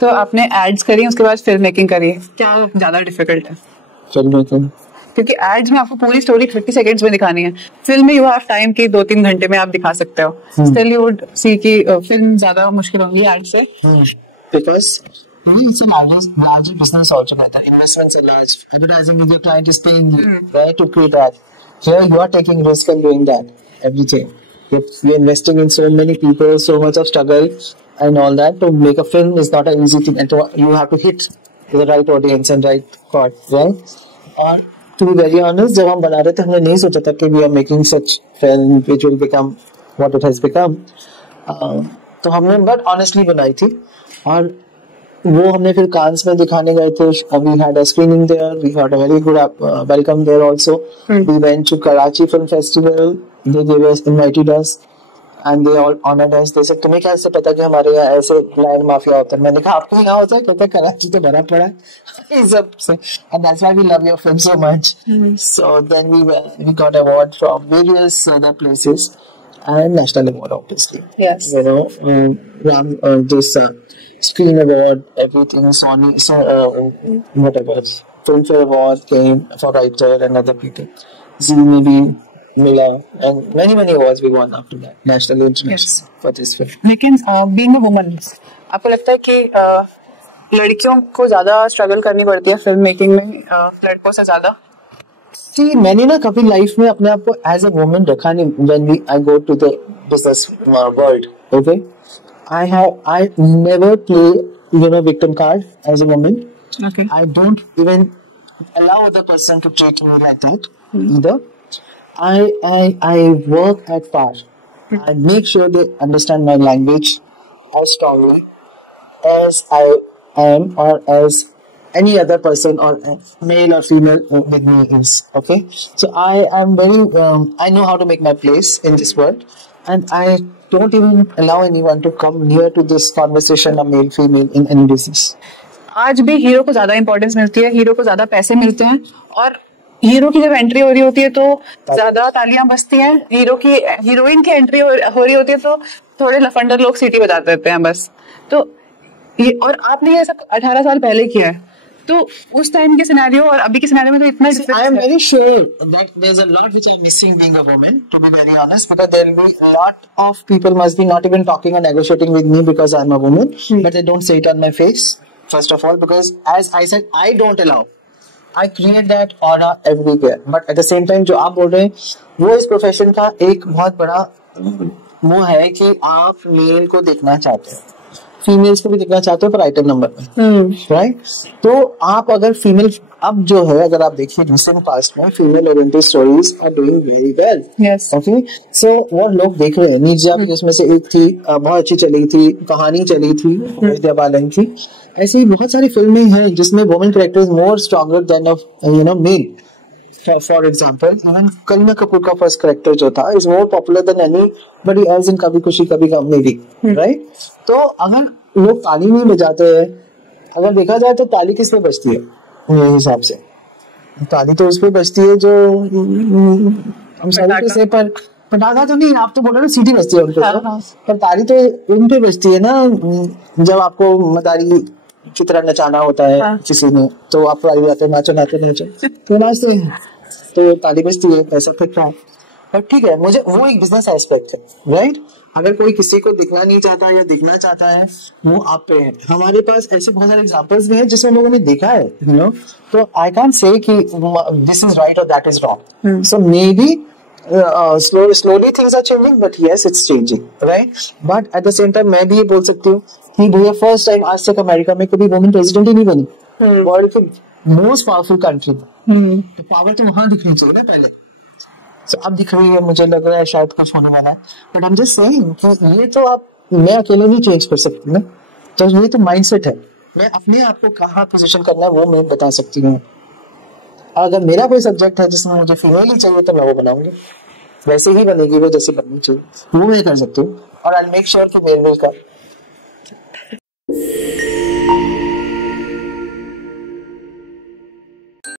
तो आपने एड्स करी, उसके बाद फिल्म मेकिंग करी, क्या ज्यादा डिफिकल्ट है? फिल्म मेकिंग, क्योंकि एड्स में आपको पूरी स्टोरी 30 सेकंड्स में दिखानी है, फिल्म में यू हैव टाइम की 2-3 घंटे में आप दिखा सकते हो। स्टिल यू वुड सी कि फिल्म ज्यादा मुश्किल होगी एड से, because it's a large business also. The investments are large. Advertising with your client is paying you, right, to create that. Here you are taking risk and doing that everything. You're investing in so many people, so much of struggle and all that. To make a film is not an easy thing, and you have to hit the right audience and right chord, right? और to be very honest, जब हम बना रहे थे हमने नहीं सोचा था कि we are making such film which will become what it has become. तो हमने but honestly बनाई थी, और वो हमने फिर कांस में दिखाने गए थे. We had a screening there. We had a very good welcome there also. We went to Karachi Film Festival. They gave us, invited us, and they all honored us. They said, तुम्हें कैसे पता कि हमारे यहाँ ऐसे land mafia होता है? मैंने कहा आपके यहाँ होता है? कहता है कराची तो भरा पड़ा है. And that's why we love your film so much. So then we got award from various other places and national award obviously. Yes. You know, this Screen Award, everything, Sony, whatever, Filmfare Award came for writer and other people. Zee maybe Mila, and many awards we won after that, national, international, for this film. लेकिन being a woman, आपको लगता है कि लड़कियों को ज्यादा struggle करनी पड़ती है फिल्म मेकिंग में लड़कों से ज्यादा? See, मैंने ना कभी लाइफ में अपने आप को एज अ वुमन रखा नहीं. When I go to the business world, okay, I never play, victim card as a woman. Okay. I don't even allow other person to treat me like that either. I work at par. I make sure they understand my language as strongly as I am, or as any other person or male or female with me is. Okay. So I am very, I know how to make my place in this world, and I don't even allow anyone to come near to this conversation of male female in any business. आज भी hero को ज्यादा importance मिलती है, hero को ज्यादा पैसे मिलते हैं, और हीरो की जब एंट्री हो रही होती है तो ज्यादा तालियां बजती हैं. हीरोइन की एंट्री हो रही होती है तो थोड़े लफंडर लोग सीटी बजा देते हैं बस. तो ये, और आपने ये सब 18 साल पहले किया है, तो उस टाइम के सिनेरियो और अभी के सिनेरियो में तो इतना डिफरेंस है. I am very sure that there's a lot which I'm missing being a woman, to be very honest, because there will be a lot of people must be not even talking or negotiating with me because I'm a woman, but they don't say it on my face, first of all, because as I said, I don't allow. I create that aura everywhere, but at the same time जो आप बोल रहे हैं वो इस profession का एक बहुत बड़ा वो है कि आप मेल को देखना चाहते हैं, फीमेल्स को भी देखना चाहते हो पर आइटम नंबर में, राइट? तो आप अगर फीमेल अब जो है, अगर आप देखिए रिसेंट पास्ट में female oriented stories are doing very well. Okay, so वो लोग देख रहे हैं. नीरजा भी उसमें से एक थी, बहुत अच्छी चली थी, कहानी चली थी, विद्या बालन की. ऐसे ही बहुत सारी फिल्में हैं जिसमें women character is more stronger than male. For example, even Kareena Kapoor का फर्स्ट कैरेक्टर जो था is more popular than anybody else in कभी खुशी कभी गम में भी, right? तो अगर लोग ताली नहीं बजाते हैं, अगर देखा जाए तो ताली किस पे बजती है मेरे हिसाब से? ताली तो उस पे बजती है जो हम सभी से, पर पटाखा तो नहीं, आप तो बोल रहे हो सीटी बजती है उनके, पर ताली तो उन पे बजती है ना जब आपको मदारी की तरह नचाना होता है किसी ने, तो आप ताली बजाते नाचो तो नाचते हैं, तो ताली बजती है, पैसा फेंकता है. पर ठीक है, मुझे वो एक बिजनेस एस्पेक्ट है, राइट? अगर कोई किसी को दिखना नहीं चाहता या दिखना चाहता है, वो आप पे है. हमारे पास ऐसे बहुत सारे एग्जांपल्स भी हैं जिसमें लोगों ने देखा है, तो आई कांट से कि दिस इज राइट और that is wrong. So may be slowly things are changing, but yes, it's changing, right? But at the same time मैं भी ये बोल सकती हूँ कि भैया फर्स्ट टाइम आज तक अमेरिका में कभी वुमेन प्रेसिडेंट ही नहीं बनी, वर्ल्ड के मोस्ट पावरफुल कंट्री. तो पावर तो वहां दिखनी चाहिए ना पहले. So, अब दिख रही है, मुझे लग रहा है शायद कुछ होने वाला है, but I am just saying कि ये तो मैं अकेले नहीं चेंज कर सकती ना. तो ये तो माइंडसेट है. मैं अपने आप को कहाँ पोजीशन करना है वो मैं बता सकती हूँ. अगर मेरा कोई सब्जेक्ट है जिसमें मुझे फीमेल ही चाहिए तो मैं वो बनाऊंगी, वैसे ही बनेगी वो जैसे बननी चाहिए, वो मैं कर सकती हूँ. और आई मेक श्योर कि मेल का